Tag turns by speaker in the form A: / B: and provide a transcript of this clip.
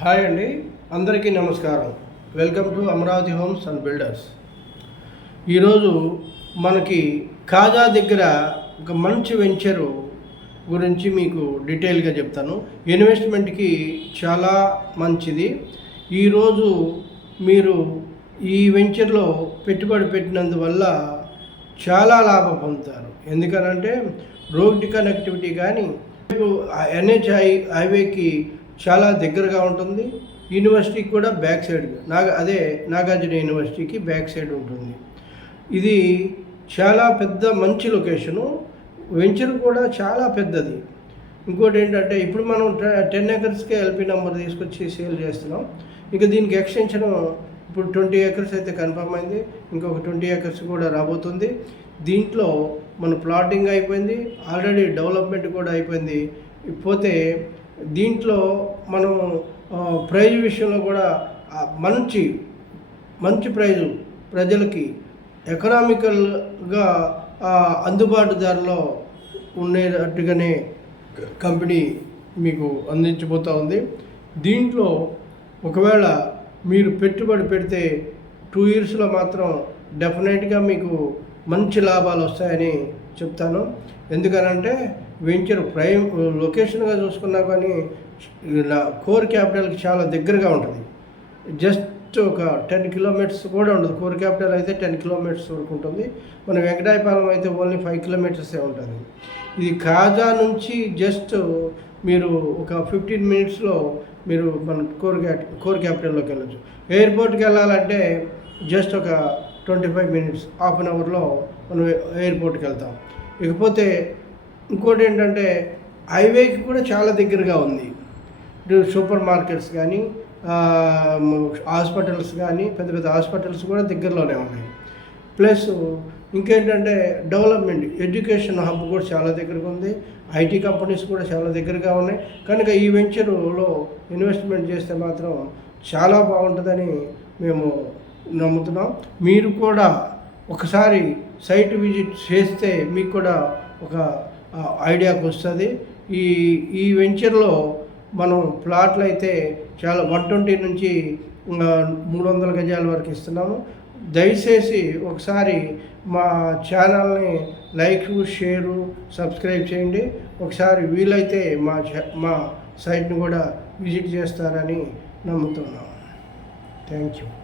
A: Hi అండి అందరికీ నమస్కారం. Welcome to Amaravati homes and builders. ఈరోజు మనకి కాజా దగ్గర ఒక మంచి వెంచరు గురించి మీకు డీటెయిల్గా చెప్తాను. ఇన్వెస్ట్మెంట్కి చాలా మంచిది. ఈరోజు మీరు ఈ వెంచర్లో పెట్టుబడి పెట్టినందువల్ల చాలా లాభం పొందుతారు. ఎందుకనంటే రోడ్డు కనెక్టివిటీ కానీ ఎన్హెచ్ హై హైవేకి చాలా దగ్గరగా ఉంటుంది. యూనివర్సిటీకి కూడా బ్యాక్ సైడ్ నాగ అదే నాగార్జున యూనివర్సిటీకి బ్యాక్ సైడ్ ఉంటుంది. ఇది చాలా పెద్ద మంచి లొకేషను వెంచర్ కూడా చాలా పెద్దది. ఇంకోటి ఏంటంటే ఇప్పుడు మనం టెన్ ఎకర్స్కే ఎల్పి నెంబర్ తీసుకొచ్చి సేల్ చేస్తున్నాం. ఇంకా దీనికి ఎక్స్టెన్షన్ ఇప్పుడు ట్వంటీ ఏకర్స్ అయితే కన్ఫర్మ్ అయింది. ఇంకొక ట్వంటీ ఏకర్స్ కూడా రాబోతుంది. దీంట్లో మన ప్లాటింగ్ అయిపోయింది. ఆల్రెడీ డెవలప్మెంట్ కూడా అయిపోయింది. పోతే దీంట్లో మనం ప్రైజ్ విషయంలో కూడా మంచి మంచి ప్రైజు ప్రజలకి ఎకనామికల్గా అందుబాటు ధరలో ఉండేటట్టుగానే కంపెనీ మీకు అందించబోతూ ఉంది. దీంట్లో ఒకవేళ మీరు పెట్టుబడి పెడితే టూ ఇయర్స్లో మాత్రం డెఫినెట్గా మీకు మంచి లాభాలు వస్తాయని చెప్తాను. ఎందుకనంటే వెంచర్ ప్రైమ్ లొకేషన్గా చూసుకున్నా కానీ ఇలా కోర్ క్యాపిటల్కి చాలా దగ్గరగా ఉంటుంది. జస్ట్ ఒక టెన్ కిలోమీటర్స్ కూడా ఉండదు. కోర్ క్యాపిటల్ అయితే టెన్ కిలోమీటర్స్ వరకు ఉంటుంది. మన వెంకటాయపాలెం అయితే ఓన్లీ ఫైవ్ కిలోమీటర్సే ఉంటుంది. ఇది కాజా నుంచి జస్ట్ మీరు ఒక ఫిఫ్టీన్ మినిట్స్లో మీరు మన కోర్ కోర్ క్యాపిటల్లోకి వెళ్ళచ్చు. ఎయిర్పోర్ట్కి వెళ్ళాలంటే జస్ట్ ఒక twenty five minutes half an అవర్లో మనం ఎయిర్పోర్ట్కి వెళ్తాం. ఇకపోతే ఇంకోటి ఏంటంటే హైవేకి కూడా చాలా దగ్గరగా ఉంది. సూపర్ మార్కెట్స్ కానీ హాస్పిటల్స్ కానీ పెద్ద పెద్ద హాస్పిటల్స్ కూడా దగ్గరలోనే ఉన్నాయి. ప్లస్ ఇంకేంటంటే డెవలప్మెంట్ ఎడ్యుకేషన్ హబ్ కూడా చాలా దగ్గరగా ఉంది. ఐటీ కంపెనీస్ కూడా చాలా దగ్గరగా ఉన్నాయి. కనుక ఈ వెంచర్లో ఇన్వెస్ట్మెంట్ చేస్తే మాత్రం చాలా బాగుంటుందని మేము నమ్ముతున్నాం. మీరు కూడా ఒకసారి సైట్ విజిట్ చేస్తే మీకు కూడా ఒక ఐడియాకి వస్తుంది. ఈ ఈ వెంచర్లో మనం ప్లాట్లు అయితే చాలా వన్ ట్వంటీ నుంచి మూడు వందల గజాల వరకు ఇస్తున్నాము. దయచేసి ఒకసారి మా ఛానల్ని లైక్ షేరు సబ్స్క్రైబ్ చేయండి. ఒకసారి వీలైతే మా మా సైట్ని కూడా విజిట్ చేస్తారని నమ్ముతున్నాం. Thank you